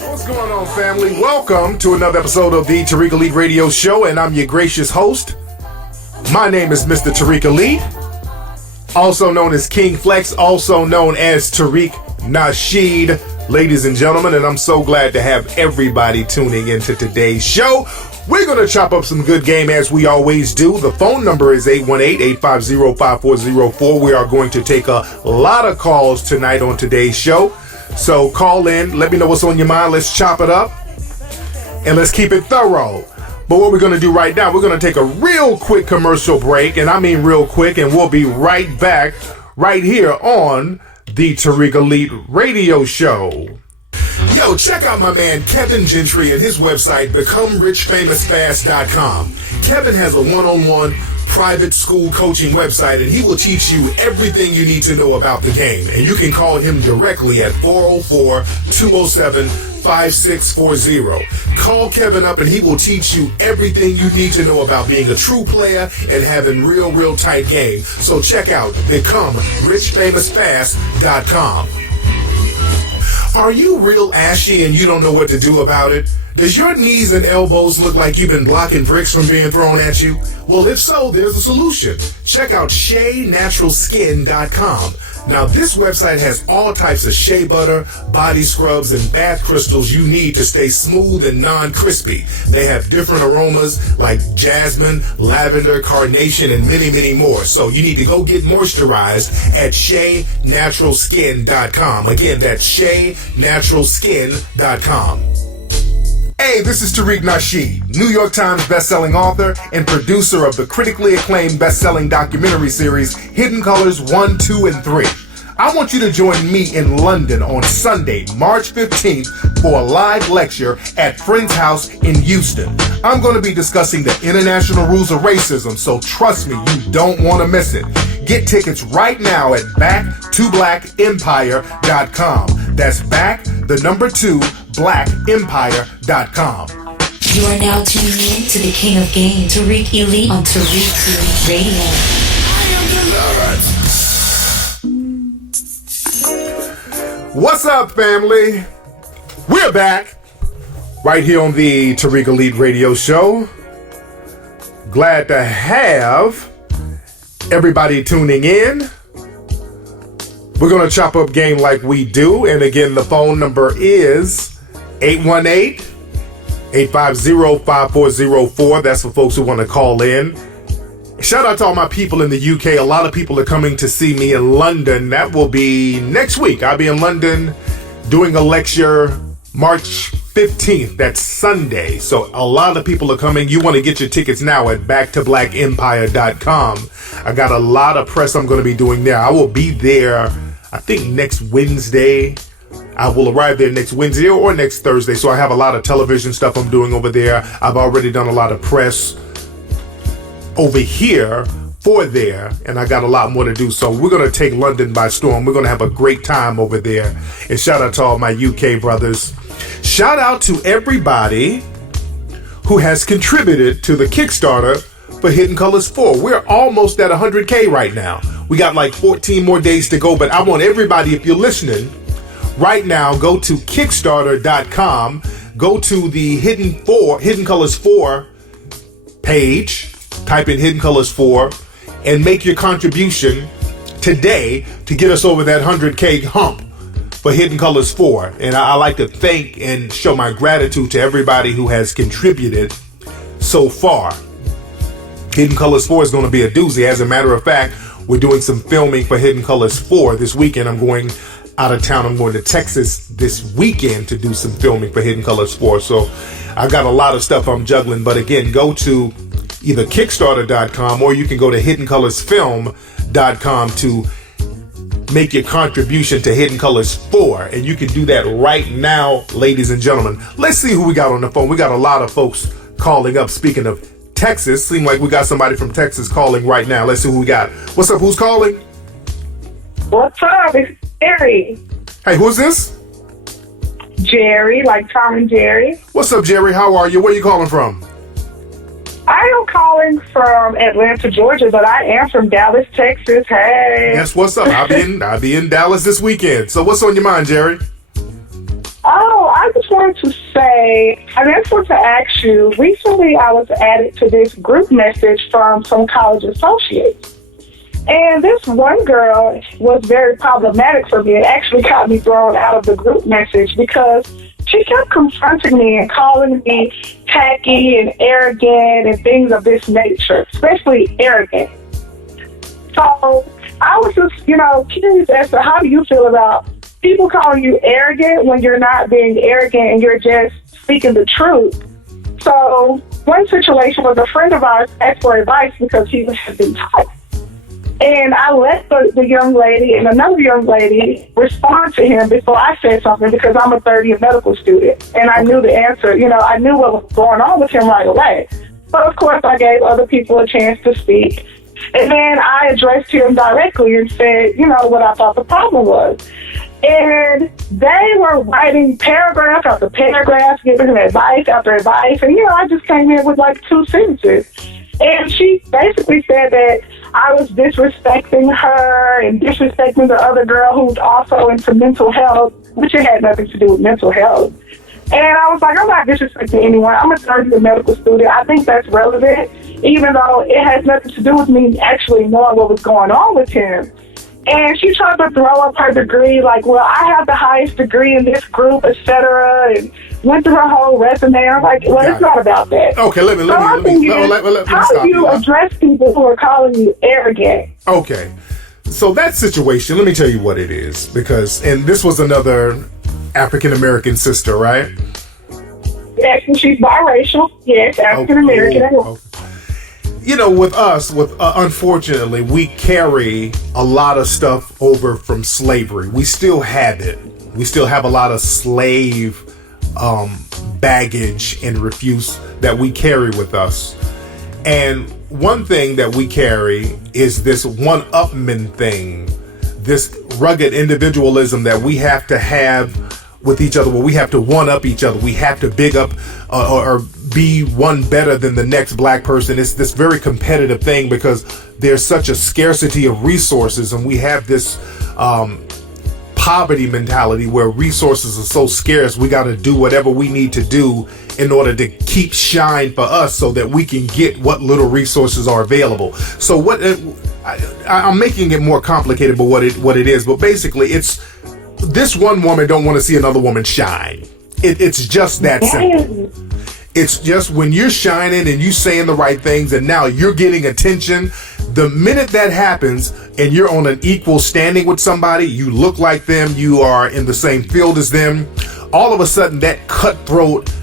What's going on, family? Welcome to another episode of the Tariq Elite Radio Show, and I'm your gracious host. My name is Mr. Tariq Elite, also known as King Flex, also known as Tariq Nasheed, ladies and gentlemen, and I'm so glad to have everybody tuning into today's show. We're going to chop up some good game as we always do. The phone number is 818-850-5404. We are going to take a lot of calls tonight on today's show. So call in, let me know what's on your mind. Let's chop it up and let's keep it thorough. But what we're going to do right now, we're going to take a real quick commercial break, and I mean real quick, and we'll be right back right here on the Tariq Elite Radio Show. Yo, check out my man Kevin Gentry and his website, BecomeRichFamousFast.com. Kevin has a one-on-one private school coaching website, and he will teach you everything you need to know about the game. And you can call him directly at 404-207-5640. Call Kevin up and he will teach you everything you need to know about being a true player and having real tight game. So check out BecomeRichFamousFast.com. Are you real ashy and you don't know what to do about it? Does your knees and elbows look like you've been blocking bricks from being thrown at you? Well, if so, there's a solution. Check out SheaNaturalSkin.com. Now, this website has all types of shea butter, body scrubs, and bath crystals you need to stay smooth and non-crispy. They have different aromas like jasmine, lavender, carnation, and many more. So you need to go get moisturized at SheaNaturalSkin.com. Again, that's SheaNaturalSkin.com. Hey, this is Tariq Nasheed, New York Times bestselling author and producer of the critically acclaimed bestselling documentary series Hidden Colors 1, 2, and 3. I want you to join me in London on Sunday, March 15th for a live lecture at Friend's House in Houston. I'm going to be discussing the international rules of racism, so trust me, you don't want to miss it. Get tickets right now at back2blackempire.com. That's back, the number 2, blackempire.com. You are now tuning in to the King of Game, Tariq Elite on Tariq Elite Radio. I am delivered. What's up, family? We're back right here on the Tariq Elite Radio Show. Glad to have everybody tuning in. We're going to chop up game like we do. And again, the phone number is 818-850-5404. That's for folks who want to call in. Shout out to all my people in the UK. A lot of people are coming to see me in London. That will be next week. I'll be in London doing a lecture March 15th. That's Sunday. So a lot of people are coming. You want to get your tickets now at back2blackempire.com. I got a lot of press I'm going to be doing there. I will be there, I think, next Wednesday. I will arrive there next Wednesday or next Thursday. So I have a lot of television stuff I'm doing over there. I've already done a lot of press over here for there, and I got a lot more to do. So we're going to take London by storm. We're going to have a great time over there. And shout out to all my UK brothers. Shout out to everybody who has contributed to the Kickstarter for Hidden Colors 4. We're almost at 100K right now. We got like 14 more days to go, but I want everybody, if you're listening right now, go to Kickstarter.com, go to the Hidden Colors 4 page, type in Hidden Colors 4, and make your contribution today to get us over that 100K hump for Hidden Colors 4. And I like to thank and show my gratitude to everybody who has contributed so far. Hidden Colors 4 is going to be a doozy. As a matter of fact, we're doing some filming for Hidden Colors 4 this weekend. I'm going out of town. I'm going to Texas this weekend to do some filming for Hidden Colors 4. So I've got a lot of stuff I'm juggling. But again, go to either Kickstarter.com or you can go to HiddenColorsFilm.com to make your contribution to Hidden Colors 4. And you can do that right now, ladies and gentlemen. Let's see who we got on the phone. We got a lot of folks calling up. Speaking of Texas, seem like we got somebody from Texas calling right now. Let's see who we got. What's up? Who's calling? What's up? It's Jerry. Hey, who's this? Jerry, like Tom and Jerry. What's up, Jerry? How are you? Where are you calling from? I am calling from Atlanta, Georgia, but I am from Dallas, Texas. Hey. Yes, what's up? I'll be in Dallas this weekend. So what's on your mind, Jerry? Oh, I just wanted want to say, I just want to ask you, recently I was added to this group message from some college associates. And this one girl was very problematic for me. It actually got me thrown out of the group message because she kept confronting me and calling me tacky and arrogant and things of this nature, especially arrogant. So I was just, curious as to how do you feel about people calling you arrogant when you're not being arrogant and you're just speaking the truth. So one situation was a friend of ours asked for advice because he had been taught. And I let the young lady and another young lady respond to him before I said something because I'm a third-year medical student. And I knew the answer. I knew what was going on with him right away. But, of course, I gave other people a chance to speak. And then I addressed him directly and said, what I thought the problem was. And they were writing paragraph after paragraph, giving him advice after advice. And, I just came in with like 2 sentences. And she basically said that I was disrespecting her and disrespecting the other girl who's also into mental health, which it had nothing to do with mental health. And I was like, I'm not disrespecting anyone. I'm a third-year medical student. I think that's relevant, even though it has nothing to do with me actually knowing what was going on with him. And she tried to throw up her degree, like, well, I have the highest degree in this group, etc., and went through her whole resume. I'm like, well, it's not about that. Okay, let me how stop do you address people who are calling you arrogant? Okay, so that situation, let me tell you what it is, and this was another African-American sister, right? Yes, and she's biracial. Yes, African-American. Okay. With us, unfortunately, we carry a lot of stuff over from slavery. We still have it. We still have a lot of slave baggage and refuse that we carry with us. And one thing that we carry is this one-upman thing, this rugged individualism that we have to have with each other, where we have to one-up each other. We have to big up or be one better than the next black person. It's this very competitive thing because there's such a scarcity of resources, and we have this poverty mentality where resources are so scarce. We got to do whatever we need to do in order to keep shine for us so that we can get what little resources are available. So I'm making it more complicated, but what it is, but basically it's this one woman don't want to see another woman shine. It's just that simple. It's just when you're shining and you saying the right things and now you're getting attention, the minute that happens and you're on an equal standing with somebody, you look like them, you are in the same field as them, all of a sudden that cutthroat,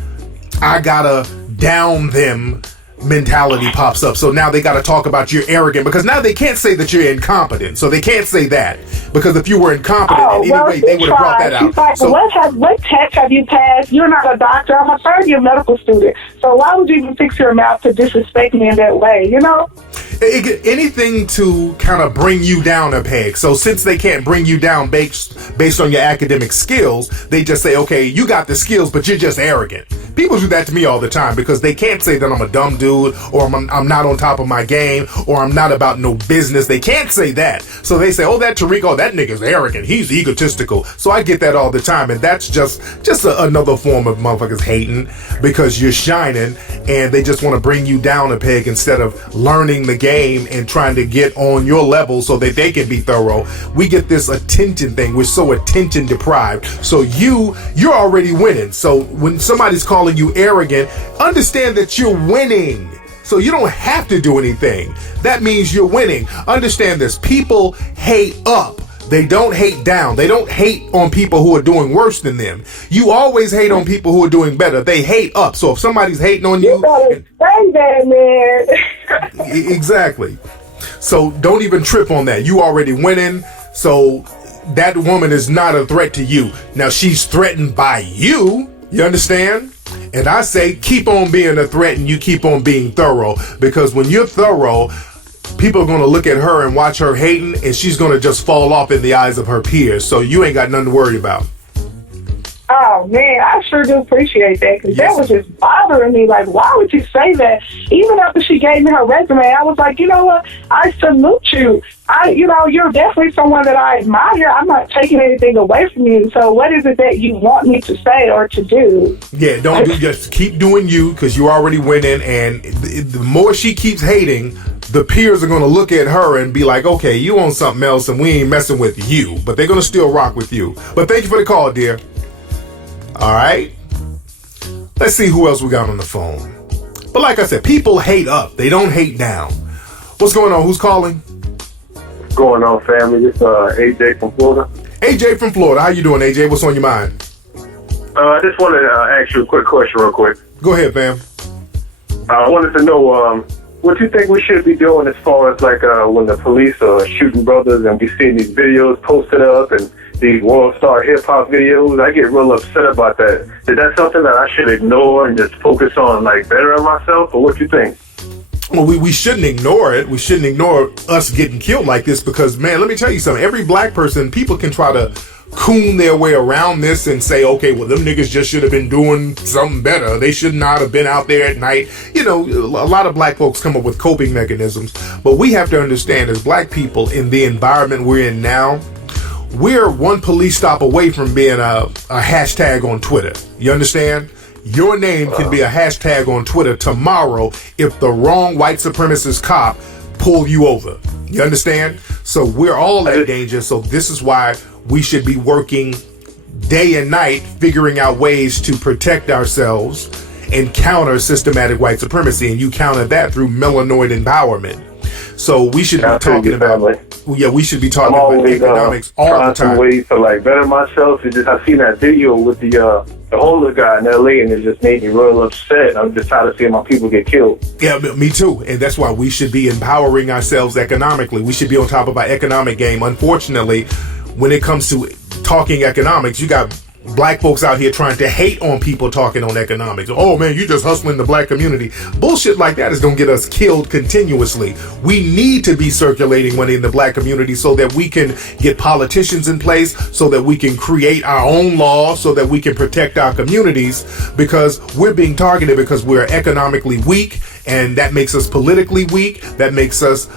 I gotta down them mentality pops up. So now they got to talk about you're arrogant because now they can't say that you're incompetent. So they can't say that because if you were incompetent in any way, they would have brought that out. She's like, so, what test have you passed? You're not a doctor. I'm a third-year medical student. So why would you even fix your mouth to disrespect me in that way? Anything to kind of bring you down a peg. So since they can't bring you down based on your academic skills, they just say, okay, you got the skills, but you're just arrogant. People do that to me all the time because they can't say that I'm a dumb dude or I'm not on top of my game or I'm not about no business. They can't say that. So they say, oh, that Tariq, that nigga's arrogant. He's egotistical. So I get that all the time. And that's just another form of motherfuckers hating because you're shining and they just want to bring you down a peg instead of learning the game and trying to get on your level so that they can be thorough. We get this attention thing. We're so attention deprived. So you're already winning. So when somebody's calling you arrogant, understand that you're winning. So you don't have to do anything. That means you're winning. Understand this. People hate up. They don't hate down. They don't hate on people who are doing worse than them. You always hate on people who are doing better. They hate up. So if somebody's hating on you, better say that, man. Exactly. So don't even trip on that. You already winning. So that woman is not a threat to you. Now she's threatened by you. You understand? And I say keep on being a threat and you keep on being thorough, because when you're thorough, people are going to look at her and watch her hating and she's going to just fall off in the eyes of her peers. So you ain't got nothing to worry about. Oh, Oh, man, I sure do appreciate that, because Yes. that was just bothering me. Like, why would you say that? Even after she gave me her resume, I was like, you know what? I salute you. You're definitely someone that I admire. I'm not taking anything away from you. So what is it that you want me to say or to do? Yeah, just keep doing you, because you're already winning, and the more she keeps hating, the peers are going to look at her and be like, okay, you on something else and we ain't messing with you, but they're going to still rock with you. But thank you for the call, dear. All right. Let's see who else we got on the phone. But like I said, people hate up. They don't hate down. What's going on? Who's calling? What's going on, family? It's AJ from Florida. AJ from Florida. How you doing, AJ? What's on your mind? I just wanted to ask you a quick question real quick. Go ahead, fam. I wanted to know what you think we should be doing as far as like when the police are shooting brothers and we seeing these videos posted up and these world star hip hop videos. I get real upset about that. Is that something that I should ignore and just focus on like bettering myself, or what you think? Well, we shouldn't ignore it. We shouldn't ignore us getting killed like this, because, man, let me tell you something. Every black person, people can try to coon their way around this and say, okay, well, them niggas just should have been doing something better. They should not have been out there at night. You know, a lot of black folks come up with coping mechanisms. But we have to understand, as black people in the environment we're in now, we're one police stop away from being a hashtag on Twitter. You understand? Your name can be a hashtag on Twitter tomorrow if the wrong white supremacist cop pull you over. You understand? So we're all at danger. So this is why we should be working day and night, figuring out ways to protect ourselves and counter systematic white supremacy. And you counter that through melanoid empowerment. So we should be talking about, we should be talking about economics all the time. Ways to like better myself. It's just, I seen that video with the homeless guy in LA, and it just made me real upset. I'm just tired of seeing my people get killed. Yeah, me too. And that's why we should be empowering ourselves economically. We should be on top of our economic game. Unfortunately, when it comes to talking economics, you got black folks out here trying to hate on people talking on economics. Oh man, you just hustling the black community. Bullshit like that is gonna get us killed continuously. We need to be circulating money in the black community so that we can get politicians in place, so that we can create our own laws, so that we can protect our communities, because we're being targeted because we're economically weak, and that makes us politically weak. That makes us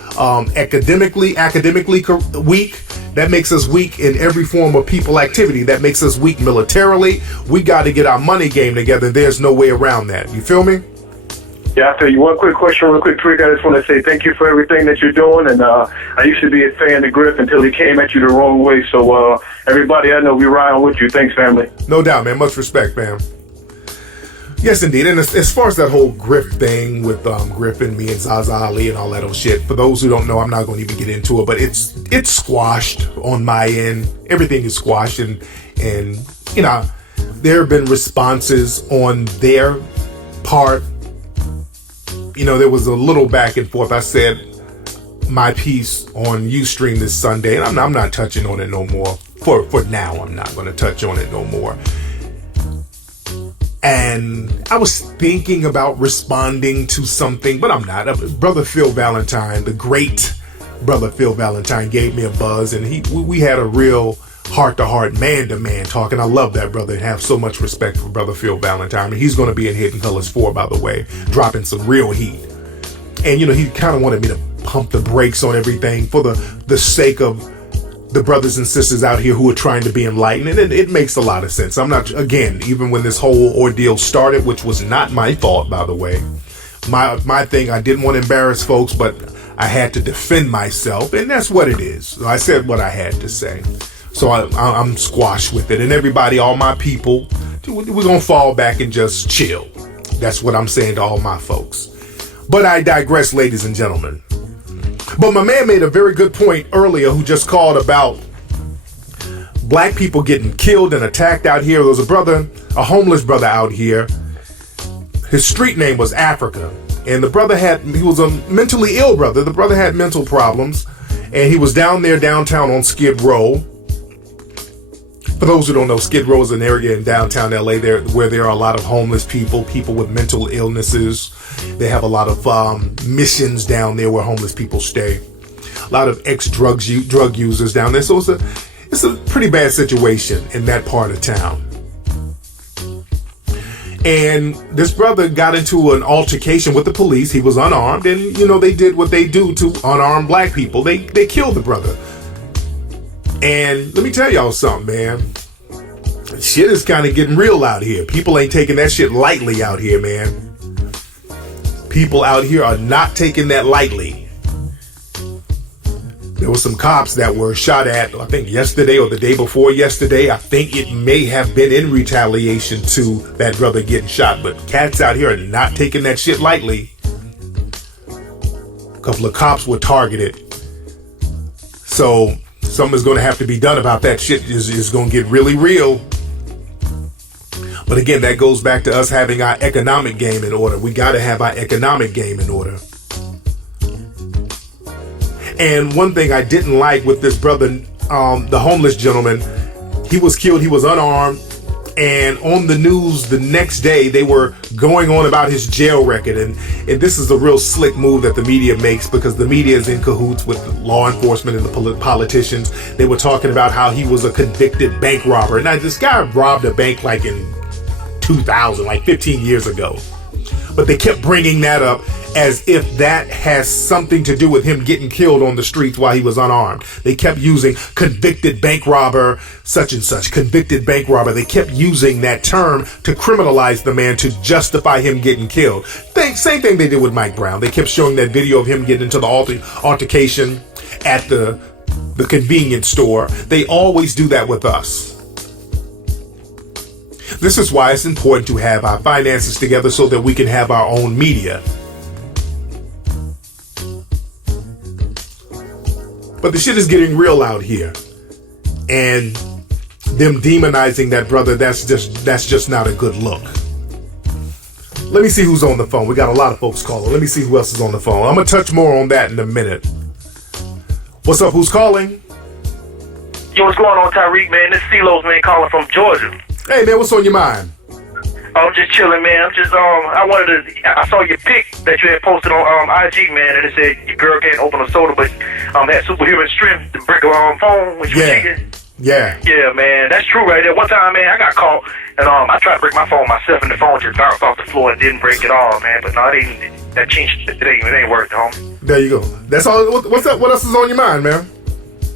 academically weak. That makes us weak in every form of people activity. That makes us weak militarily. We got to get our money game together. There's no way around that. You feel me? Yeah, I'll tell you one quick question real quick, Tariq. I just want to say thank you for everything that you're doing. And I used to be a fan of Griff until he came at you the wrong way. So everybody I know, we riding with you. Thanks, family. No doubt, man. Much respect, man. Yes, indeed. And as far as that whole Griff thing with Griff and me and Zaza Ali and all that old shit, for those who don't know, I'm not going to even get into it, but it's squashed on my end. Everything is squashed, and you know, there have been responses on their part. You know, there was a little back and forth. I said my piece on Ustream this Sunday, and I'm not touching on it no more. For now, I'm not going to touch on it no more. And I was thinking about responding to something, but I'm not. Brother Phil Valentine, the great Brother Phil Valentine, gave me a buzz, and we had a real heart-to-heart, man-to-man talk, and I love that brother and have so much respect for Brother Phil Valentine. And he's going to be in Hidden Colors 4, by the way, dropping some real heat. And, you know, he kind of wanted me to pump the brakes on everything for the sake of the brothers and sisters out here who are trying to be enlightened, and it makes a lot of sense. I'm not, again, even when this whole ordeal started, which was not my fault, by the way, my thing, I didn't want to embarrass folks, but I had to defend myself, and that's what it is. I said what I had to say, so I'm squashed with it, and everybody, all my people, we're gonna fall back and just chill. That's what I'm saying to all my folks. But I digress, ladies and gentlemen. But my man made a very good point earlier, who just called about black people getting killed and attacked out here. There was a homeless brother out here. His street name was Africa. And the brother he was a mentally ill brother. The brother had mental problems. And he was down there downtown on Skid Row. For those who don't know, Skid Row is an area in downtown LA where there are a lot of homeless people with mental illnesses. They have a lot of missions down there where homeless people stay. A lot of ex-drug users down there. So it's a pretty bad situation in that part of town. And this brother got into an altercation with the police. He was unarmed, and they did what they do to unarmed black people. They killed the brother. And let me tell y'all something, man. Shit is kind of getting real out here. People ain't taking that shit lightly out here, man. People out here are not taking that lightly. There were some cops that were shot at, I think yesterday or the day before yesterday. I think it may have been in retaliation to that brother getting shot. But cats out here are not taking that shit lightly. A couple of cops were targeted. So something's going to have to be done about that shit. Is going to get really real. But again, that goes back to us having our economic game in order. We got to have our economic game in order. And one thing I didn't like with this brother, the homeless gentleman, he was killed. He was unarmed. And on the news the next day, they were going on about his jail record. And this is a real slick move that the media makes, because the media is in cahoots with law enforcement and the politicians. They were talking about how he was a convicted bank robber. Now, this guy robbed a bank like in 2000, like 15 years ago. But they kept bringing that up as if that has something to do with him getting killed on the streets while he was unarmed. They kept using convicted bank robber, such and such, convicted bank robber. They kept using that term to criminalize the man, to justify him getting killed. Same thing they did with Mike Brown. They kept showing that video of him getting into the altercation at the convenience store. They always do that with us. This is why it's important to have our finances together so that we can have our own media. But the shit is getting real out here. And them demonizing that brother, that's just not a good look. Let me see who's on the phone. We got a lot of folks calling. Let me see who else is on the phone. I'm going to touch more on that in a minute. What's up? Who's calling? Yo, what's going on, Tariq, man? This CeeLo's, man, calling from Georgia. Hey, man, what's on your mind? I'm just chilling, man. I saw your pic that you had posted on IG, man, and it said your girl can't open a soda, but had superhuman strength to break her phone when she was cheating. Yeah, man, that's true right there. One time, man, I got caught, and I tried to break my phone myself, and the phone just bounced off the floor and didn't break at all, man. But no, it ain't worth it, homie. There you go. That's all. What's up? What else is on your mind, man?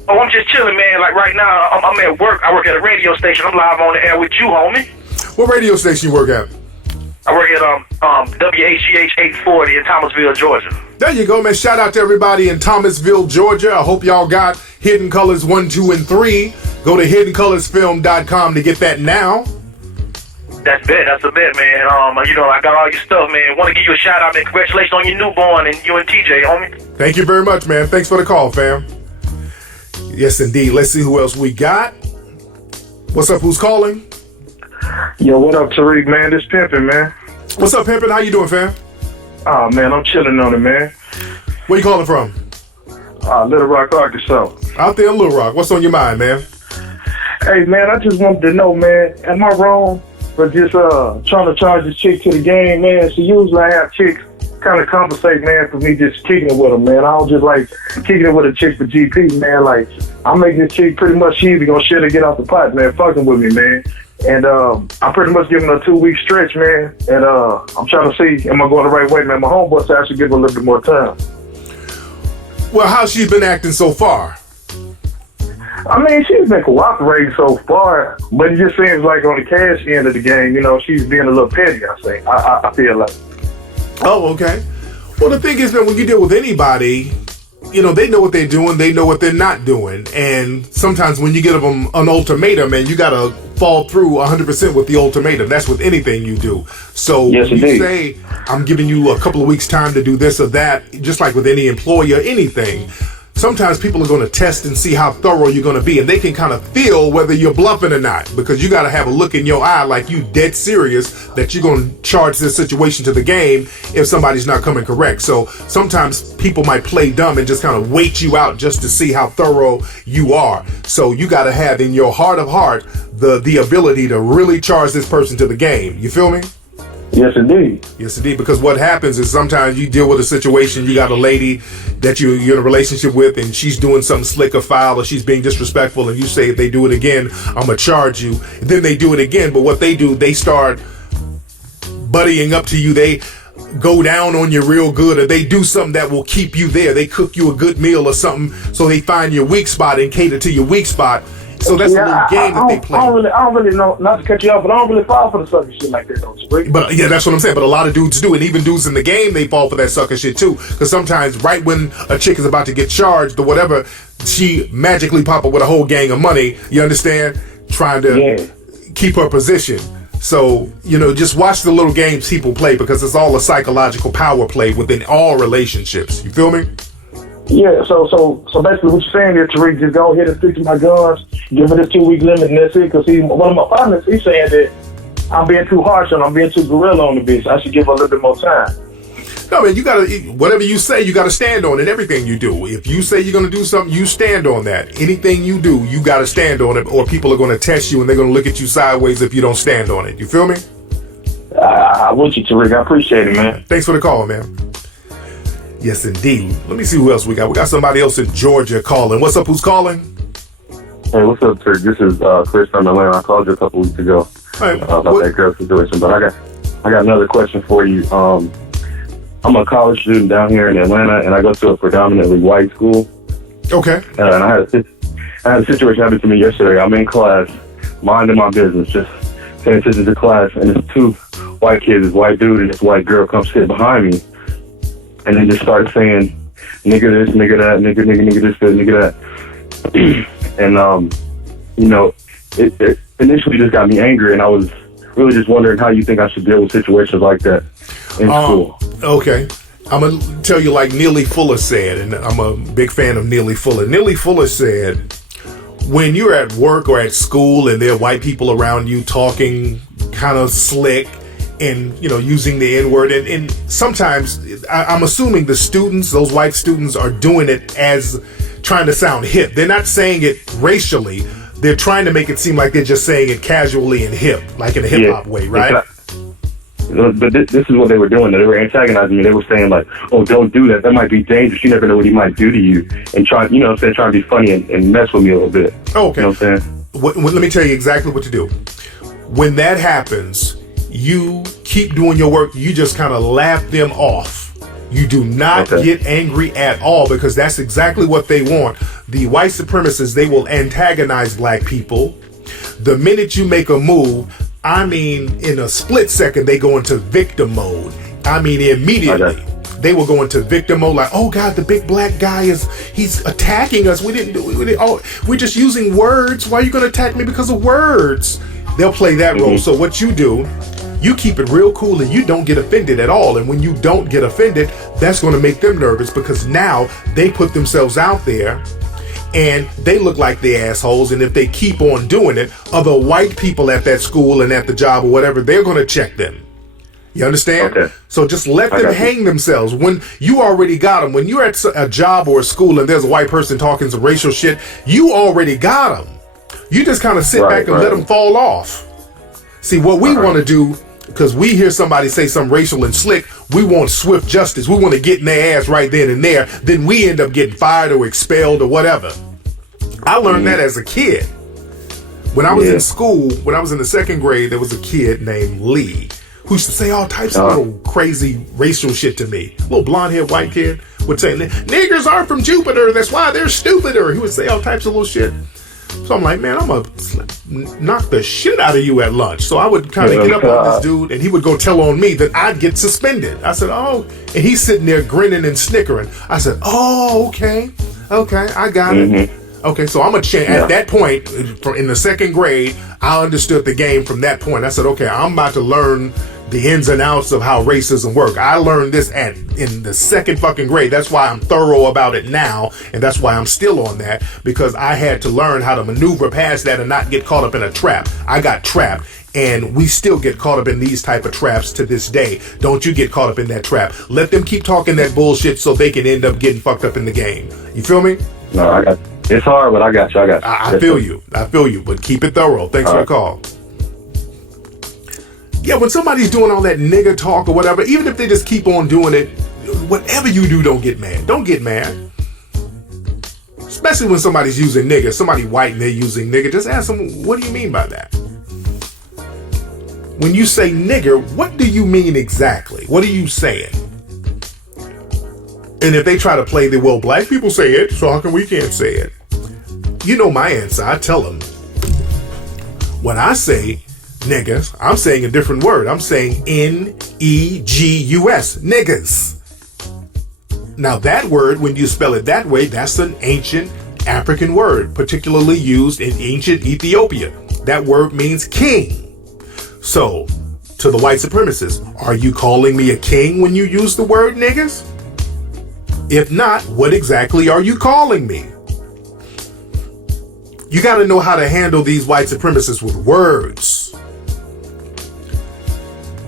Oh, I'm just chilling, man. Like right now, I'm at work. I work at a radio station. I'm live on the air with you, homie. What radio station you work at? I work at WHGH 840 in Thomasville, Georgia. There you go, man. Shout out to everybody in Thomasville, Georgia. I hope y'all got Hidden Colors 1, 2, and 3. Go to hiddencolorsfilm.com to get that now. That's a bet, man. I got all your stuff, man. Want to give you a shout out, man. Congratulations on your newborn and you and TJ, homie. Thank you very much, man. Thanks for the call, fam. Yes, indeed. Let's see who else we got. What's up? Who's calling? Yo, what up, Tariq, man? This Pimpin', man. What's up, Pimpin'? How you doing, fam? Oh, man, I'm chilling on it, man. Where you calling from? Little Rock, Arkansas. Out there in Little Rock. What's on your mind, man? Hey, man, I just wanted to know, man, am I wrong for just trying to charge this chick to the game, man? So usually I have chicks kind of compensate, man, for me just kicking it with them, man. I don't just like kicking it with a chick for GP, man. Like, I make this chick pretty much, she either gonna shit or get off the pot, man, fucking with me, man. And I'm pretty much giving her a 2-week stretch, man. And I'm trying to see, am I going the right way, man? My homeboy said I should give her a little bit more time. Well, how's she been acting so far? I mean, she's been cooperating so far, but it just seems like on the cash end of the game, she's being a little petty, I think. I feel like. Oh, okay. Well, the thing is that when you deal with anybody, they know what they're doing, they know what they're not doing. And sometimes when you give them an ultimatum, man, you got to fall through 100% with the ultimatum. That's with anything you do. So yes, when you indeed. say, I'm giving you a couple of weeks time to do this or that, just like with any employer, anything, sometimes people are going to test and see how thorough you're going to be, and they can kind of feel whether you're bluffing or not, because you got to have a look in your eye like you dead serious that you're going to charge this situation to the game if somebody's not coming correct. So sometimes people might play dumb and just kind of wait you out just to see how thorough you are. So you got to have in your heart of heart the ability to really charge this person to the game. You feel me? Yes, indeed. Yes, indeed. Because what happens is sometimes you deal with a situation, you got a lady that you're in a relationship with, and she's doing something slick or foul, or she's being disrespectful, and you say, if they do it again, I'm going to charge you. And then they do it again. But what they do, they start buddying up to you, they go down on you real good, or they do something that will keep you there. They cook you a good meal or something, so they find your weak spot and cater to your weak spot. So that's a little game that they play. I don't really know, not to cut you off, but I don't really fall for the sucker shit like that, don't you, Rick? But yeah, that's what I'm saying. But a lot of dudes do, and even dudes in the game, they fall for that sucker shit too. Because sometimes, right when a chick is about to get charged or whatever, she magically pop up with a whole gang of money. You understand? Trying to keep her position. So, just watch the little games people play, because it's all a psychological power play within all relationships. You feel me? Yeah, so basically what you're saying is, Tariq, just go ahead and stick to my guns, give it a 2-week limit, and that's it. Because one of my partners, he's saying that I'm being too harsh on, I'm being too gorilla on the bitch. I should give her a little bit more time. No, man, you gotta, whatever you say, you gotta stand on it. Everything you do. If you say you're gonna do something, you stand on that. Anything you do, you gotta stand on it, or people are gonna test you and they're gonna look at you sideways if you don't stand on it. You feel me? I want you, Tariq. I appreciate it, man. Thanks for the call, man. Yes, indeed. Let me see who else we got. We got somebody else in Georgia calling. What's up? Who's calling? Hey, what's up, Tariq? This is Chris from Atlanta. I called you a couple weeks ago about that girl situation, but I got another question for you. I'm a college student down here in Atlanta, and I go to a predominantly white school. Okay. And I had a situation happen to me yesterday. I'm in class, minding my business, just paying attention to class, and there's 2 white kids, this white dude and this white girl come sit behind me, and they just start saying, nigga this, nigga that, nigga this, nigga that. And, it initially just got me angry, and I was really just wondering how you think I should deal with situations like that in school. Okay. I'm going to tell you like Neely Fuller said, and I'm a big fan of Neely Fuller. Neely Fuller said, when you're at work or at school and there are white people around you talking kind of slick and, using the N-word, and sometimes I'm assuming the students, those white students, are doing it as trying to sound hip. They're not saying it racially. They're trying to make it seem like they're just saying it casually and hip, like in a hip-hop way, right? But this is what they were doing. They were antagonizing me. They were saying like, "Oh, don't do that. That might be dangerous. You never know what he might do to you." And trying to be funny and mess with me a little bit. Oh, okay. You know what I'm saying? Let me tell you exactly what to do. When that happens, you keep doing your work. You just kind of laugh them off. You do not get angry at all, because that's exactly what they want. The white supremacists, they will antagonize black people. The minute you make a move, in a split second, they go into victim mode. Immediately. They will go into victim mode, like, oh God, the big black guy he's attacking us. We're just using words. Why are you going to attack me because of words? They'll play that role. So what you do, you keep it real cool and you don't get offended at all. And when you don't get offended, that's going to make them nervous, because now they put themselves out there and they look like the assholes. And if they keep on doing it, other white people at that school and at the job or whatever, they're going to check them. You understand? Okay. So just let them hang themselves. When you already got them, when you're at a job or a school and there's a white person talking some racial shit, you already got them. You just kind of sit back and let them fall off. See, what we want to do, because we hear somebody say something racial and slick, we want swift justice. We want to get in their ass right then and there. Then we end up getting fired or expelled or whatever. I learned that as a kid. When I was in school, when I was in the 2nd grade, there was a kid named Lee who used to say all types of little crazy racial shit to me. Little blonde-haired white kid would say, niggers are from Jupiter, that's why they're stupider. He would say all types of little shit. So I'm like, man, I'm going to knock the shit out of you at lunch. So I would kind of get up on this dude, and he would go tell on me that I'd get suspended. I said, oh, and he's sitting there grinning and snickering. I said, oh, okay, I got it. Okay, so I'm going to change. At that point, in the 2nd grade, I understood the game from that point. I said, okay, I'm about to learn the ins and outs of how racism work. I learned this in the 2nd fucking grade. That's why I'm thorough about it now, and that's why I'm still on that, because I had to learn how to maneuver past that and not get caught up in a trap. I got trapped, and we still get caught up in these type of traps to this day. Don't you get caught up in that trap. Let them keep talking that bullshit so they can end up getting fucked up in the game. You feel me? No, I got you. It's hard, but I got you. I feel you, but keep it thorough. Thanks for the call. Yeah, when somebody's doing all that nigga talk or whatever, even if they just keep on doing it, whatever you do, don't get mad. Don't get mad. Especially when somebody's using nigga, somebody white and they're using nigga. Just ask them, what do you mean by that? when you say nigger, what do you mean exactly? What are you saying? And if they try to play the, well, black people say it, so how come we can't say it? You know my answer. I tell them, when I say niggas, I'm saying a different word. I'm saying N-E-G-U-S, niggas. Now that word, when you spell it that way, that's an ancient African word, particularly used in ancient Ethiopia. That word means king. So, to the white supremacists, are you calling me a king when you use the word niggas? If not, what exactly are you calling me? You got to know how to handle these white supremacists with words.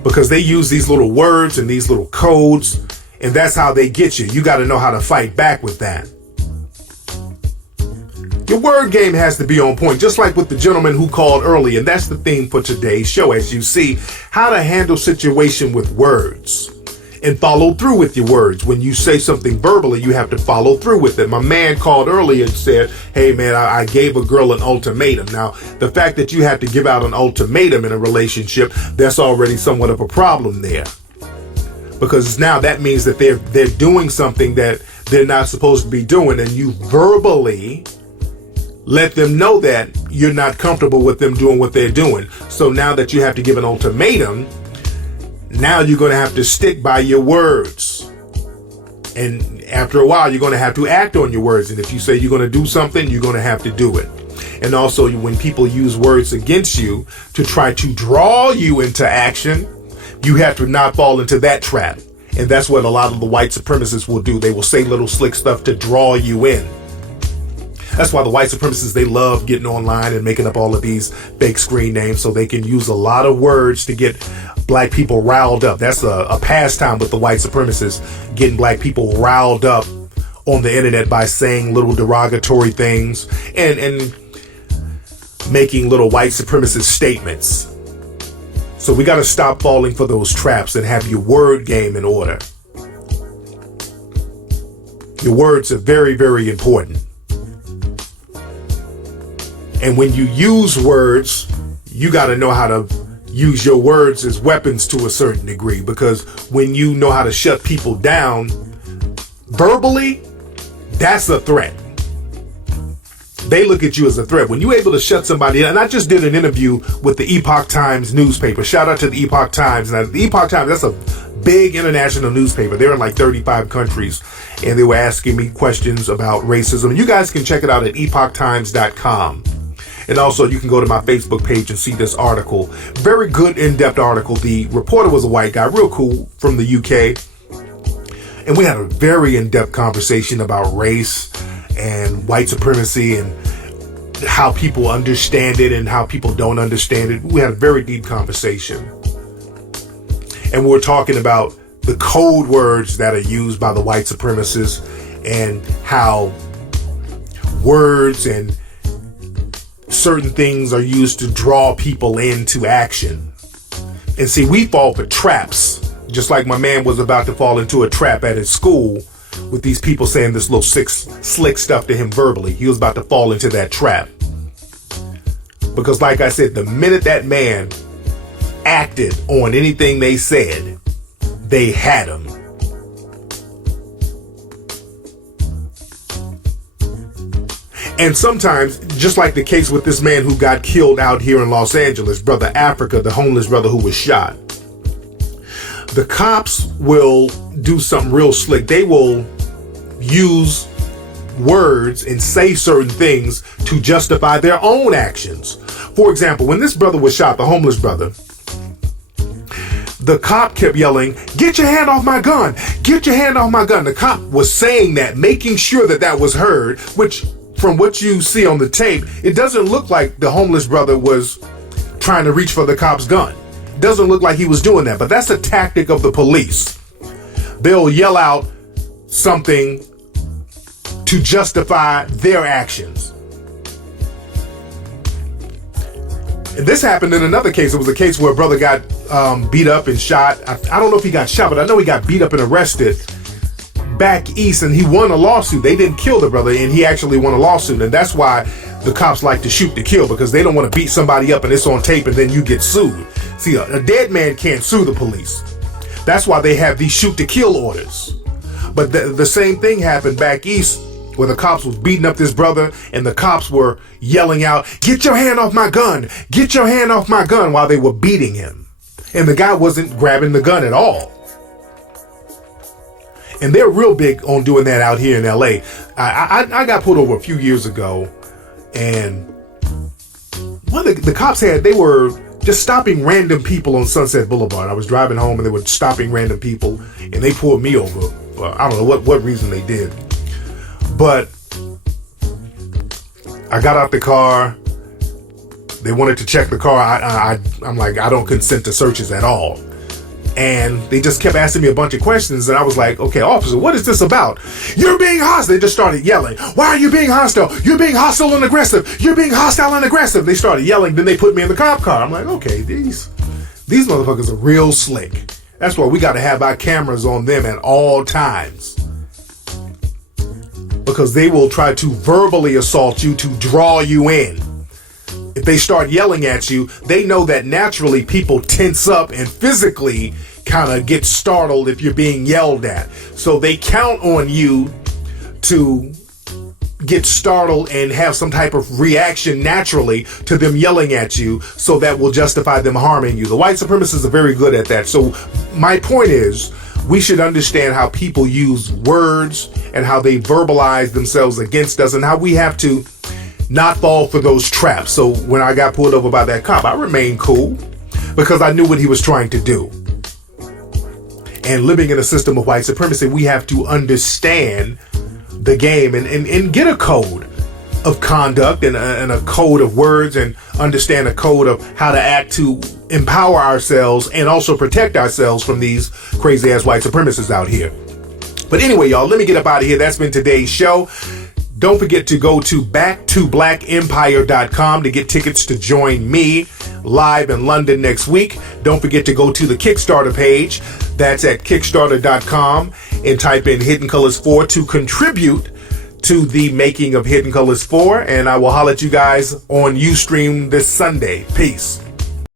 Because they use these little words and these little codes, and that's how they get you. You got to know how to fight back with that. Your word game has to be on point, just like with the gentleman who called early, and that's the theme for today's show, as you see, how to handle situation with words and follow through with your words. When you say something verbally, you have to follow through with it. My man called earlier and said, hey man, I gave a girl an ultimatum. Now, the fact that you have to give out an ultimatum in a relationship, that's already somewhat of a problem there. Because now that means that they're doing something that they're not supposed to be doing, and you verbally let them know that you're not comfortable with them doing what they're doing. So now that you have to give an ultimatum, now you're going to have to stick by your words. And after a while, you're going to have to act on your words. And if you say you're going to do something, you're going to have to do it. And also, when people use words against you to try to draw you into action, you have to not fall into that trap. And that's what a lot of the white supremacists will do. They will say little slick stuff to draw you in. That's why the white supremacists, they love getting online and making up all of these fake screen names so they can use a lot of words to get black people riled up. That's a pastime with the white supremacists, getting black people riled up on the internet by saying little derogatory things and making little white supremacist statements. So we got to stop falling for those traps and have your word game in order. Your words are very, very important. And when you use words, you got to know how to use your words as weapons to a certain degree, because when you know how to shut people down verbally, that's a threat. They look at you as a threat. When you're able to shut somebody down, and I just did an interview with the Epoch Times newspaper. Shout out to the Epoch Times. Now, the Epoch Times, that's a big international newspaper. They're in like 35 countries, and they were asking me questions about racism. You guys can check it out at epochtimes.com. And also, you can go to my Facebook page and see this article. Very good, in-depth article. The reporter was a white guy, real cool, from the UK. And we had a very in-depth conversation about race and white supremacy and how people understand it and how people don't understand it. We had a very deep conversation. And we were talking about the code words that are used by the white supremacists and how words and certain things are used to draw people into action. And see, we fall for traps, just like my man was about to fall into a trap at his school with these people saying this little slick stuff to him verbally. He was about to fall into that trap. Because like I said, the minute that man acted on anything they said, they had him. And sometimes, just like the case with this man who got killed out here in Los Angeles, Brother Africa, the homeless brother who was shot, the cops will do something real slick. They will use words and say certain things to justify their own actions. For example, when this brother was shot, the homeless brother, the cop kept yelling, "Get your hand off my gun! Get your hand off my gun!" The cop was saying that, making sure that that was heard, which from what you see on the tape, it doesn't look like the homeless brother was trying to reach for the cop's gun. It doesn't look like he was doing that, but that's a tactic of the police. They'll yell out something to justify their actions. And this happened in another case. It was a case where a brother got beat up and shot. I don't know if he got shot, but I know he got beat up and arrested back east, and he won a lawsuit. They didn't kill the brother, and he actually won a lawsuit, and that's why the cops like to shoot to kill, because they don't want to beat somebody up and it's on tape and then you get sued. See, a dead man can't sue the police. That's why they have these shoot to kill orders. But the same thing happened back east, where the cops was beating up this brother, and the cops were yelling out, "Get your hand off my gun! Get your hand off my gun!" while they were beating him. And the guy wasn't grabbing the gun at all. And they're real big on doing that out here in LA. I got pulled over a few years ago, and one of the cops they were just stopping random people on Sunset Boulevard. I was driving home and they were stopping random people, and they pulled me over. Well, I don't know what reason they did. But I got out the car. They wanted to check the car. I'm like, I don't consent to searches at all. And they just kept asking me a bunch of questions, and I was like, okay, officer, what is this about? You're being hostile. They just started yelling. Why are you being hostile? You're being hostile and aggressive. You're being hostile and aggressive. They started yelling. Then they put me in the cop car. I'm like, okay, these motherfuckers are real slick. That's why we got to have our cameras on them at all times, because they will try to verbally assault you to draw you in. If they start yelling at you, they know that naturally people tense up and physically kind of get startled if you're being yelled at. So they count on you to get startled and have some type of reaction naturally to them yelling at you, so that will justify them harming you. The white supremacists are very good at that. So my point is, we should understand how people use words and how they verbalize themselves against us, and how we have to not fall for those traps. So when I got pulled over by that cop, I remained cool because I knew what he was trying to do. And living in a system of white supremacy, we have to understand the game and get a code of conduct and a code of words, and understand a code of how to act to empower ourselves and also protect ourselves from these crazy ass white supremacists out here. But anyway, y'all, let me get up out of here. That's been today's show. Don't forget to go to backtoblackempire.com to get tickets to join me live in London next week. Don't forget to go to the Kickstarter page. That's at kickstarter.com, and type in Hidden Colors 4 to contribute to the making of Hidden Colors 4. And I will holler at you guys on Ustream this Sunday. Peace.